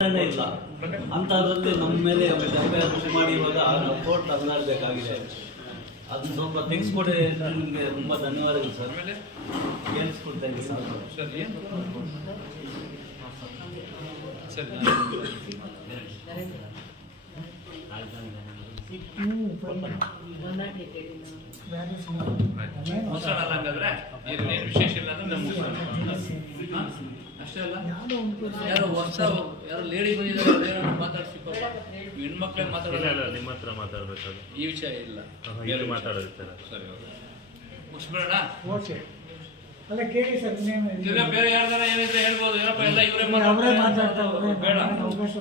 ಇಲ್ಲ. ಅಂಥದ್ರಲ್ಲಿ ನಮ್ಮ ಮೇಲೆ ಎಫ್ಐಆರ್ ಮಾಡಿ ಇವಾಗ ಕೋರ್ಟ್ ಅಲ್ಲಾಡಬೇಕಾಗಿದೆ ಅದನ್ನ ಸ್ವಲ್ಪ ತೆಗೆಸ್ಕೊಡಿ ನಿಮಗೆ ತುಂಬ ಧನ್ಯವಾದಗಳು ಸರ್. ಕೇಳಿಸ್ಕೊಡ್ತಾ ಇದ್ದೀನಿ. ಸರ್ ವಿಶೇಷ ಇಲ್ಲ ಅಂದ್ರೆ? ಅಷ್ಟೇ ಅಲ್ಲ? ಯಾರೋ ಹೊಸ ಯಾರೋ ಲೇಡಿ ಬಂದಿದ್ದಾರೆ ಹೆಣ್ಮಕ್ಳೇ ಇಲ್ಲ ಮಾತಾಡೋಲ್ಲ ಇಲ್ಲ ನಿಮ್ಮ ಹತ್ರ ಮಾತಾಡ್ಬೇಕಾದ್ರೆ. ಈ ವಿಷಯ ಇಲ್ಲ. ಸರಿ ಮುಗಿಸ್ಬಿಡೋಣ? ಓಕೆ. ಅಲ್ಲ ಕೇಳಿ ಸರ್ ಇನ್ನೇನು ಬೇರೆ ಯಾರ್ದಾರ ಏನಿದ್ರೆ ಹೇಳ್ಬೋದು. ಏನಪ್ಪ ಎಲ್ಲ ಇವರೇ ಅವರೇ ಮಾತಾಡ್ತಾ ಅವ್ರೇ ಬೇಡ ಅವಕಾಶ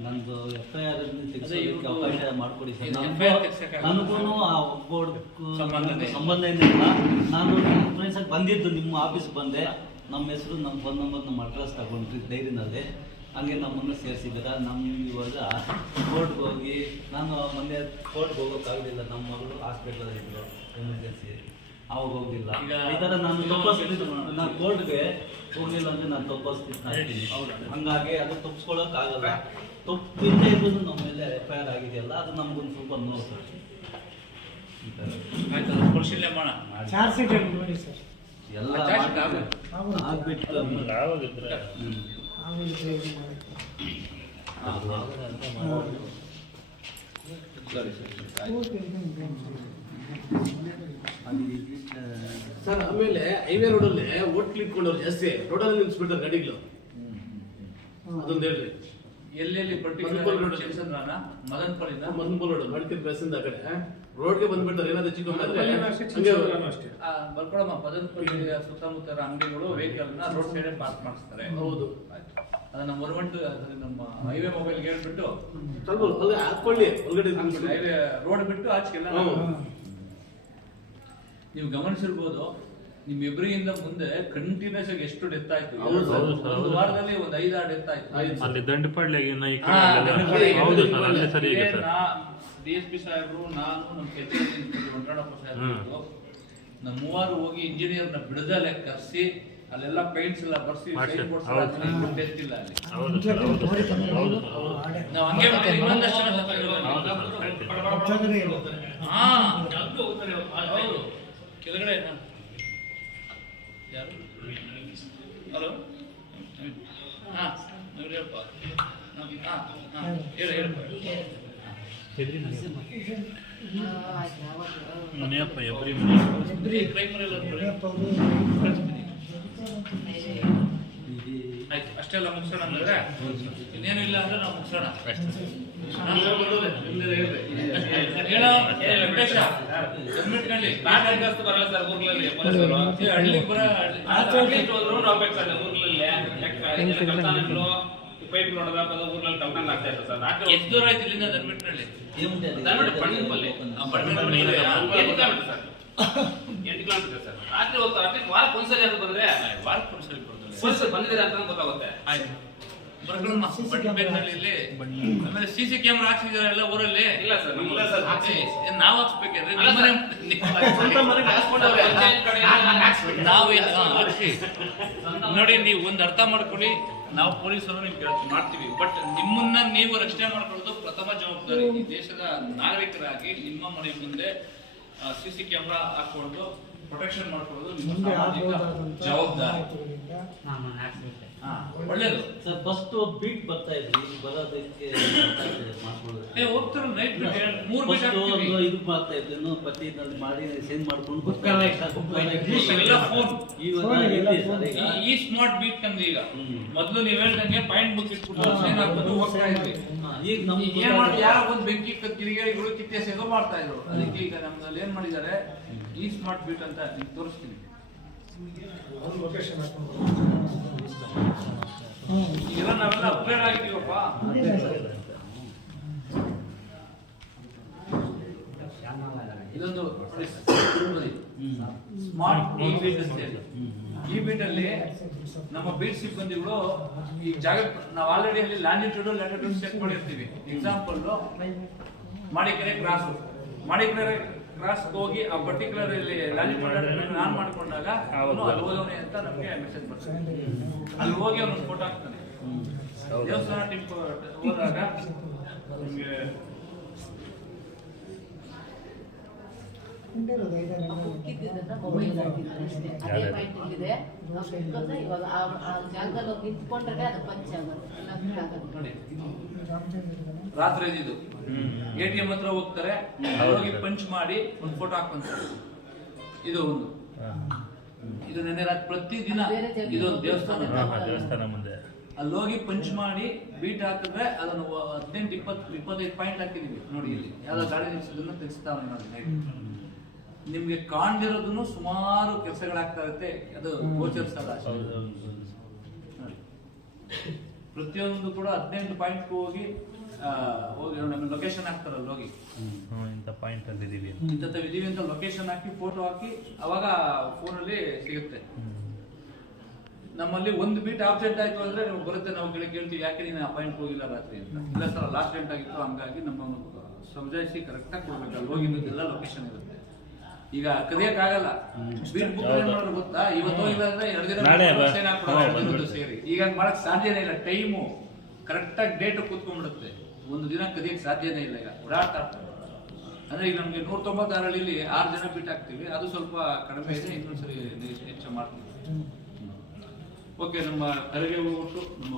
ನಂದು ಎಫ್ ಐ ಆರ್ ತೆಗೆಸೋದಕ್ಕೆ ಅವಕಾಶ ಮಾಡಿಕೊಡಿ ಸರ್. ನನಗೂ- ತೆಗ್ಸಕ್ಕಾಗಲ್ಲ. ನನಗೂ ಆ ಒಬ್ಬ ಇಲ್ಲ. ಸಂಬಂಧ ಏನಿಲ್ಲ ನಾನು ಬಂದಿದ್ದು ನಿಮ್ಮ ಆಫೀಸ್ ಬಂದೆ. ನಮ್ಮ ಹೆಸರು ನಮ್ಮ ಫೋನ್ ನಂಬರ್ ನಮ್ಮ ಅಡ್ರೆಸ್ ತಗೊಂಡ್ರಿ ಡೈರಿನಲ್ಲಿ. ಹಂಗೆ ನಮ್ಮನ್ನು ಸೇರಿಸಿದ್ದೀರ? ನಮ್ಮ ಇವಾಗ ಕೋರ್ಟ್ಗೆ ಹೋಗಿ ನಾನು ಮೊನ್ನೆ ಕೋರ್ಟ್ಗೆ ಹೋಗೋಕ್ಕಾಗಲಿಲ್ಲ. ನಮ್ಮ ಮಗಳು ಹಾಸ್ಪಿಟ್ಲಲ್ಲಿ ಇದ್ರು ಎಮರ್ಜೆನ್ಸಿ ಅವಾಗ ಹೋಗಿಲ್ಲ ಈ ಥರ ನಾನು ತಪ್ಪಿಸ್ತೀನಿ. ನಾನು ಕೋರ್ಟ್ಗೆ ಹೋಗಿಲ್ಲ ಅಂದರೆ ನಾನು ತಪ್ಪಿಸ್ತೀನಿ. ಹಂಗಾಗಿ ಅದು ತಪ್ಪಿಸ್ಕೊಳ್ಳೋಕ್ಕಾಗಲ್ಲ ತಪ್ಪಿಂದ ಇದ್ದು ನಮ್ಮ ಮೇಲೆ ಎಫ್ ಐ ಆರ್ ಆಗಿದೆಯಲ್ಲ ಅದು ನಮಗೊಂದು ಸ್ವಲ್ಪ ನೋವು ಈ ಥರ ಆಯ್ತು ಪರಿಶೀಲನೆ ಮಾಡೋಣ. ಚಾರ್ಜ್ ಶೀಟ್ ನೋಡಿ ಸರ್. ಎಲ್ಲ ಸರ್ ಆಮೇಲೆ ಹೈವೇ ರೋಡಲ್ಲಿ ಅಲ್ಲಿ ಇಟ್ಕೊಂಡವ್ರು ಜಾಸ್ತಿ. ರೋಡಲ್ಲಿ ನಿಲ್ಸ್ಬಿಡ್ತಾರೆ ಗಾಡಿಗಳು. ಅದೊಂದು ಹೇಳ್ರಿ. ಎಲ್ಲೆಲ್ಲಿ ಪರ್ಟಿಕ್ಯುಲರ್ road. ಚಂದ್ರನ ಮದನ್ ಮದನ್ಪುರ ರೋಡ್ ಮಡಿಕೆ ಪ್ರೆಸ್ಸಿಂದ ಆ ಕಡೆ ರೋಡ್ಗೆ ಬಂದ್ಬಿಡ್ತಾರೆ ಏನಾದ್ರು ಚಿಕ್ಕ ಆದ್ರೆ ಅಷ್ಟೇ ಆ, ಬರ್ಕೊಳಮ್ಮ ಪದನ್ಪಲ್ಲಿ ಸುತ್ತಮುತ್ತ ಅಂಗಡಿಗಳು ವೆಹಿಕಲ್ನ ರೋಡ್ ಸೈಡ್ ಪಾರ್ಕ್ ಮಾಡಿಸ್ತಾರೆ ಹೌದು ಆಯ್ತು. ಅದನ್ನ ನಮ್ಮ ಹೊರಗಂಟು ನಮ್ಮ ಹೈವೇ ಮೊಬೈಲ್ ಹೇಳ್ಬಿಟ್ಟು ಸ್ವಲ್ಪ ಒಳಗೆ ಹಾಕೊಳ್ಳಿ ಒಳಗಡೆ. ಹೈವೇ ರೋಡ್ ಬಿಟ್ಟು ಆಚೆಗೆಲ್ಲ. ನೀವು ಗಮನಿಸಿರ್ಬೋದು ನಿಮ್ ಎಬ್ರಿಯಿಂದ ಮುಂದೆ ಕಂಟಿನ್ಯೂಸ್ ಆಗಿ ಎಷ್ಟು ಡೆತ್ ಆಯ್ತು ಹೌದು ಹೌದು ಸರ್, ಒಂದು. ವಾರದಲ್ಲಿ ಒಂದು ಐದಾರು ಡೆತ್ ಆಯ್ತು. ಅಲ್ಲಿ ದಂಡಪಳ್ಳಿ. ಹೌದು ಸರ್ ಅಲ್ಲೇ ಸರಿ ಸರ್ ಡಿ ಎಸ್ ಪಿ ಸಾಹೇಬರು ನಾನು ನಮ್ಮ ಕೆಚ್ಚ ವೆಂಕಟಪ್ಪ ಸಾಹೇಬರು. ನಮ್ಮ ಮೂವರು ಹೋಗಿ ಇಂಜಿನಿಯರ್ನ ಬಿಡದಲೆ ಕರ್ಸಿ ಅಲ್ಲೆಲ್ಲ ಪೈಂಟ್ಸ್ ಎಲ್ಲ ಬರ್ಸಿ ಕೆಳಗಡೆ ಅಲ್ಲಿ. ನಾವು ಹಂಗೆ ಇನ್ನೊಂದಷ್ಟು ಸತ್ತೋಗಿರೋರು. ಯಾರು ಹಲೋ ಹಾ ಹೇಳಪ್ಪ ಹಾ ಹಾಂ. ಹೇಳು ಹೇಳಪ್ಪ ನನಗೆ. ಮನೆಯಪ್ಪ. ಯಪ್ಪ, ಅವ್ರು. ಆಯ್ತು ಅಷ್ಟೆಲ್ಲ ಮುಗಿಸೋಣ ಅಂದ್ರೆ? ಇನ್ನೇನು ಇಲ್ಲ ಅಂದ್ರೆ ನಾವು ಮುಗಿಸೋಣ. ಹೇಳೋ ಏ, ವೆಂಕಟೇಶ ಗಮನಿಟ್ಕೊಳ್ಳಿ. ಬರಲ್ಲ ಸರ್ ಊರ್ಗಳಲ್ಲಿ ಪೊಲೀಸರು. ಹಳ್ಳಿ- ಅಟ್ಲೀಸ್ಟ್ ಸರ್ ಪೈಪ್ ನೋಡೋದ ಊರ್ನಲ್ಲಿ ಕಲ್ತಾನ ಆಗ್ತಾ ಇತ್ತು ಸರ್. ಎಷ್ಟು ದೂರ ಆಯ್ತು ಇಲ್ಲಿಂದ ಪಟ್ಟಣದಲ್ಲಿ. ಆ, ಪಟ್ಟಣದಲ್ಲಿ ಇದೆ. ಎಂಟು ಕಿಲೋಮೀಟರ್ ಸರ್. ಎಂಟು ಕಿಲೋಮೀಟರ್ ಸರ್. ರಾತ್ರಿ ಹೋಗ್ತಾರೆ ಅಟ್ಲೀಸ್ಟ್ ವಾರಕ್ಕೆ ಒಂದ್ಸರಿ ಅದು ಬಂದ್ರೆ ವಾರಕ್ಕೆ ಒಂದ್ಸರಿ ಬಂದಿದ್ದಾರೆ ಅಂತ ಗೊತ್ತಾಗುತ್ತೆ. ಆಯ್ತು. ಬರ್ಕೊಳಮ್ಮ ಬಟ್ಟೆನಲ್ಲಿ ಆಮೇಲೆ ಸಿ ಸಿ ಕ್ಯಾಮ್ರಾ ಹಾಕ್ಸಿದಾರೆ ಎಲ್ಲ ಊರಲ್ಲಿ. ಇಲ್ಲ ಸರ್ ಇಲ್ಲ ಸರ್ ಏನ್ ನಾವ್ ಕಡೆಯಿಂದ ನಾವು ಹಾಕ್ಸಿ. ನೋಡಿ ನೀವು ಒಂದ್ ಅರ್ಥ ಮಾಡ್ಕೊಳ್ಳಿ. ನಾವು ಪೊಲೀಸರು ನಿಮ್ ಕೆಲಸ ಮಾಡ್ತೀವಿ. ಬಟ್ ನಿಮ್ಮನ್ನ ನೀವು ರಕ್ಷಣೆ ಮಾಡ್ಕೊಳ್ಳೋದು ಪ್ರಥಮ ಜವಾಬ್ದಾರಿ. ಈ ದೇಶದ ನಾಗರಿಕರಾಗಿ ನಿಮ್ಮ ಮನೆ ಮುಂದೆ ಸಿ ಸಿ ಕ್ಯಾಮ್ರಾ ಹಾಕೊಂಡು ಪ್ರೊಟೆಕ್ಷನ್ ಮಾಡ್ಕೊಳ್ಳೋದು ನಿಮ್ಮ ಮುಂದೆ ಸಾಮಾಜಿಕ ಆಗ್ಬೋದಾದಂತ ಜವಾಬ್ದಾರಿ. ಮಾತುಗಳಿಂದ ಹಾ, ಒಳ್ಳೇದು. ಸರ್ ಫಸ್ಟ್ ಬೀಟ್ ಬರ್ತಾ ಇದ್ರಿ ಈಗ ಬರೋದಕ್ಕೆ ಮಾಡ್ಕೊಳ್ಳೋದು ಏ ಹೋಗ್ತಾರ ನೈಟ್ ಮೂರ್ ಒಂದು ಇದು ಮಾಡ್ತಾ ಇದ್ವಿ ಇನ್ನೂ ಪಟ್ಟಿನಲ್ಲಿ ಮಾಡಿ ಸೆಂಡ್ ಮಾಡ್ಕೊಂಡು ಎಲ್ಲ ಫೋನ್ ಇವಾಗ ಫೋನ್ ಎಲ್ಲ ಇದೆ ಫೋನ್. ಸರ್ ಈಗ ಈ ಸ್ಮಾರ್ಟ್ ಬೀಟ್ ನಮ್ಗೆ ಈಗ. ಹ್ಮ್. ಮೊದ್ಲು ನೀವ್ ಹೇಳ್ದಂಗೆ ಪಾಯಿಂಟ್ ಬುಕ್ ಇಟ್ಬಿಟ್ಟು ಸೈನ್ ಹಾಕ್ಬಿಟ್ಟು ಹೋಗ್ತಾ ಇದ್ವಿ. ಹಾ, ಈಗ ನಮ್ಗೆ ಏನ್ ಮಾಡಿ ಯಾರೋ ಒಂದ್ ಬೆಂಕಿ ಕ- ಕಿತ್ತೆ ಸೇದು ಮಾಡ್ತಾ ಇದ್ರು. ಅದಕ್ಕೆ ಈಗ ನಮ್ದಲ್ಲಿ ಏನ್ ಮಾಡಿದ್ದಾರೆ ಈ ಸ್ಮಾರ್ಟ್ ಬೀಟ್ ಅಂತ ನಿಮ್ಗೆ ತೋರಿಸ್ತೀನಿ. ಈಗೆಲ್ಲ ನಾವೆಲ್ಲ ಅಪ್ಗ್ರೇಡ್ ಆಗಿದ್ದೀವಪ್ಪ. ಇದೊಂದು ಸ್ಮಾರ್ಟ್ ಈ ಬೀಟ್ ಅಂತ ಹೇಳಿ. ಈ ಬೀಟ್ ಅಲ್ಲಿ ನಮ್ಮ ಬೀಟ್ ಸಿಬ್ಬಂದಿಗಳು ಈ ಜಾಗ ನಾವು ಆಲ್ರೆಡಿ ಅಲ್ಲಿ ಲ್ಯಾಂಡಿಟ್ಯೂಡ್ ಲ್ಯಾಂಡಿಟ್ಯೂಡ್ ಸೆಟ್ ಮಾಡಿರ್ತೀವಿ. Example Madikeri cross Madikeri cross ಹೋಗಿ ಆ ಪರ್ಟಿಕ್ಯುಲರ್ ಇಲ್ಲಿ ಲ್ಯಾಂಡಿಟ್ಯೂಡ್ ನಾನು ಮಾಡ್ಕೊಂಡಾಗ ಅವನು ಅಲ್ಲಿ ಹೋದವನೇ ಅಂತ ನಮಗೆ ಮೆಸೇಜ್ ಬರ್ತಾನೆ ಅಲ್ಲಿ ಹೋಗಿ ಅವನು ಫೋಟೋ ಹಾಕ್ತಾನೆ. ದೇವಸ್ಥಾನ ಟೀಮ್ ಹೋದಾಗ ನಿಮ್ಗೆ ಮೊಬೈಲ್ ಅಷ್ಟೇ. ಅದೇ ಪಾಯಿಂಟ್ ಇಲ್ಲಿದೆ. ಅಷ್ಟೊಂದು ಇವಾಗ ಆ- ಜಾಗದಲ್ಲಿ ಹೋಗಿ ನಿಂತ್ಕೊಂಡ್ರೆ ಅದು ಪಂಚ ಆಗೋದು ಇಲ್ಲಾಂದ್ರೆ ಆಗಲ್ಲ. ನೋಡಿ ರಾತ್ರಿ ಇದು. ಎ ಟಿ ಎಂ ಹತ್ರ ಹೋಗ್ತಾರೆ. ಹೋಗಿ ಪಂಚ್ ಮಾಡಿ ಒಂದು ಫೋಟೋ ಹಾಕೊಂತಾರೆ ಇದು ಒಂದು. ಇದು ನೆನ್ನೆ ರಾತ್ರಿ ಪ್ರತಿದಿನ ಇದೊಂದು ದೇವಸ್ಥಾನ. ದೇವಸ್ಥಾನ ಮುಂದೆ. ಅಲ್ಲಿ ಹೋಗಿ ಪಂಚ್ ಮಾಡಿ ಬೀಟ್ ಹಾಕಿದ್ರೆ ಅದನ್ನು ಹದಿನೆಂಟು ಇಪ್ಪತ್ತು ಇಪ್ಪತ್ತೈದು ಪಾಯಿಂಟ್ ಹಾಕಿದೀವಿ. ನೋಡಿ ಇಲ್ಲಿ. ಯಾವ್ದೋ ಗಾಡಿ ನಿಲ್ಸಿದ್ರು ತೆಗಿಸ್ತಾವೆ ನೋಡಿ night. ನಿಮ್ಗೆ ಕಾಣ್ದಿರೋದನ್ನು ಸುಮಾರು ಕೆಲಸಗಳಾಗ್ತಾ ಇರುತ್ತೆ. ಅದು ಗೋಚರಿಸಲ್ಲ. ಪ್ರತಿಯೊಂದು ಕೂಡ ಹದಿನೆಂಟು ಪಾಯಿಂಟ್ ಹೋಗಿ ಹೋಗಿ ನಮ್ಮ ಲೊಕೇಶನ್ ಹಾಕ್ತಾರಲ್ಲ ಹೋಗಿ ಹ್ಞೂ ಇಂಥ ಪಾಯಿಂಟ್ ಅಲ್ಲಿ ಇದೀವಿ ಅಂತ. ಇಂಥ ಇದೀವಿ ಅಂತ ಲೊಕೇಶನ್ ಹಾಕಿ ಫೋಟೋ ಹಾಕಿ ಅವಾಗ ಫೋನಲ್ಲಿ ಸಿಗುತ್ತೆ. ನಮ್ಮಲ್ಲಿ ಒಂದು ಬೀಟ್ ಆಬ್ಸೆಂಟ್ ಆಯ್ತು ಅಂದ್ರೆ ನೀವು ಬರುತ್ತೆ ನಾವು ಗಳಿಗೆ ಕೇಳ್ತೀವಿ ಯಾಕೆ ನೀನು ಆ ಪಾಯಿಂಟ್ ಹೋಗಿಲ್ಲ ರಾತ್ರಿ ಅಂತ? ಇಲ್ಲ ಸರ್ ಲಾಸ್ಟ್ ಡೇಟ್ ಆಗಿತ್ತು ಹಂಗಾಗಿ ನಮ್ಮ ಸಮಜಾಯಿಸಿ ಕರೆಕ್ಟಾಗಿ ಕೊಡ್ಬೇಕು. ಅಲ್ಲಿ ಹೋಗಿದ್ದೆಲ್ಲ ಲೊಕೇಶನ್ ಇರುತ್ತೆ. ಈಗ ಕದಿಯಕ್ಕಾಗಲ್ಲ ಬಿಲ್ ಬುಕ್. ಮಾಡೋದು ಗೊತ್ತಾ? ಇವತ್ತು ಇಲ್ಲ ಅಂದ್ರೆ ಎರಡು ದಿನ. ಸೇರಿ. ಈಗ ಮಾಡಕ್ ಸಾಧ್ಯನೇ ಇಲ್ಲ. ಟೈಮು ಕರೆಕ್ಟ್ ಆಗಿ ಡೇಟ್ ಕೂತ್ಕೊಂಡ್ಬಿಡುತ್ತೆ. ಒಂದು ದಿನ ಕದಿಯಕ್ ಸಾಧ್ಯನೇ ಇಲ್ಲ ಈಗ. ಓಡಾಡ್ತಾ. ಅಂದ್ರೆ ಈಗ ನಮ್ಗೆ ನೂರ ತೊಂಬತ್ತಾರರಲ್ಲಿ ಆರು ಜನ ಬಿಟ್ ಹಾಕ್ತಿವಿ ಅದು ಸ್ವಲ್ಪ ಕಡಿಮೆ ಇದೆ ಇನ್ನೊಂದ್ಸರಿ ಹೆಚ್ಚು ಮಾಡ್ತೀವಿ. ಓಕೆ ನಮ್ಮ ಕರೆಗೆ ಹೋಗ್ಬಿಟ್ಟು ನಮ್ಮ